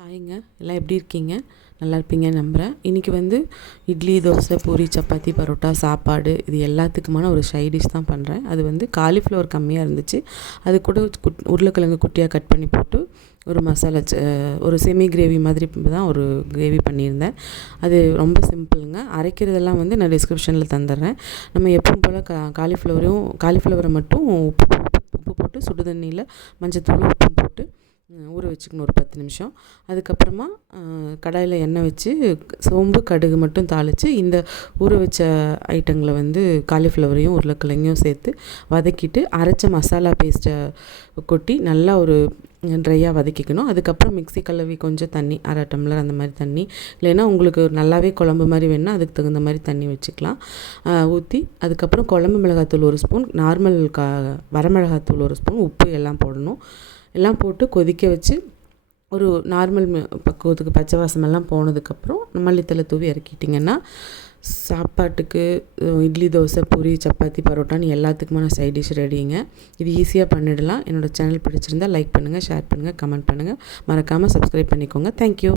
ஹாய்ங்க, எல்லாம் எப்படி இருக்கீங்க? நல்லா இருப்பீங்கன்னு நம்புகிறேன். இன்றைக்கி இட்லி, தோசை, பூரி, சப்பாத்தி, பரோட்டா, சாப்பாடு இது எல்லாத்துக்குமான ஒரு சைட் டிஷ் தான் பண்ணுறேன். அது காலிஃப்ளவர் கம்மியாக இருந்துச்சு. அது கூட உருளைக்கிழங்கு குட்டியாக கட் பண்ணி போட்டு ஒரு மசாலா ஒரு செமி கிரேவி மாதிரி தான் ஒரு கிரேவி பண்ணியிருந்தேன். அது ரொம்ப சிம்பிளுங்க. அரைக்கிறதெல்லாம் நான் டிஸ்கிரிப்ஷனில் தந்துடுறேன். நம்ம எப்பவும் போல் காலிஃப்ளவரை மட்டும் உப்பு போட்டு சுடு தண்ணியில் மஞ்சத்தூள் உப்பும் போட்டு ஊற வச்சுக்கணும் ஒரு 10 நிமிஷம். அதுக்கப்புறமா கடாயில் எண்ணெய் வச்சு சோம்பு கடுகு மட்டும் தாளித்து இந்த ஊற வச்ச ஐட்டங்களை காலிஃப்ளவரையும் உருளைக்கிழங்கையும் சேர்த்து வதக்கிட்டு அரைச்ச மசாலா பேஸ்ட்டை கொட்டி நல்லா ஒரு ட்ரையாக வதக்கிக்கணும். அதுக்கப்புறம் மிக்ஸி கழுவி கொஞ்சம் தண்ணி, அரை டம்ளர் அந்த மாதிரி தண்ணி, இல்லைன்னா உங்களுக்கு நல்லாவே குழம்பு மாதிரி வேணுன்னா அதுக்கு தகுந்த மாதிரி தண்ணி வச்சுக்கலாம். ஊற்றி அதுக்கப்புறம் குழம்பு மிளகாத்தூள் 1 ஸ்பூன், நார்மல் வரமிளகாத்தூள் 1 ஸ்பூன், உப்பு எல்லாம் போடணும். எல்லாம் போட்டு கொதிக்க வச்சு ஒரு நார்மல் பக்குவத்துக்கு பச்சை வாசமெல்லாம் போனதுக்கப்புறம் மல்லித்தலை தூவி இறக்கிட்டிங்கன்னா சாப்பாட்டுக்கு இட்லி, தோசை, பூரி, சப்பாத்தி, பரோட்டான்னு எல்லாத்துக்குமான சைட் டிஷ் ரெடிங்க. இது ஈஸியாக பண்ணிடலாம். என்னோடய சேனல் பிடிச்சிருந்தால் லைக் பண்ணுங்கள், ஷேர் பண்ணுங்கள், கமெண்ட் பண்ணுங்கள். மறக்காமல் சப்ஸ்கிரைப் பண்ணிக்கோங்க. தேங்க்யூ.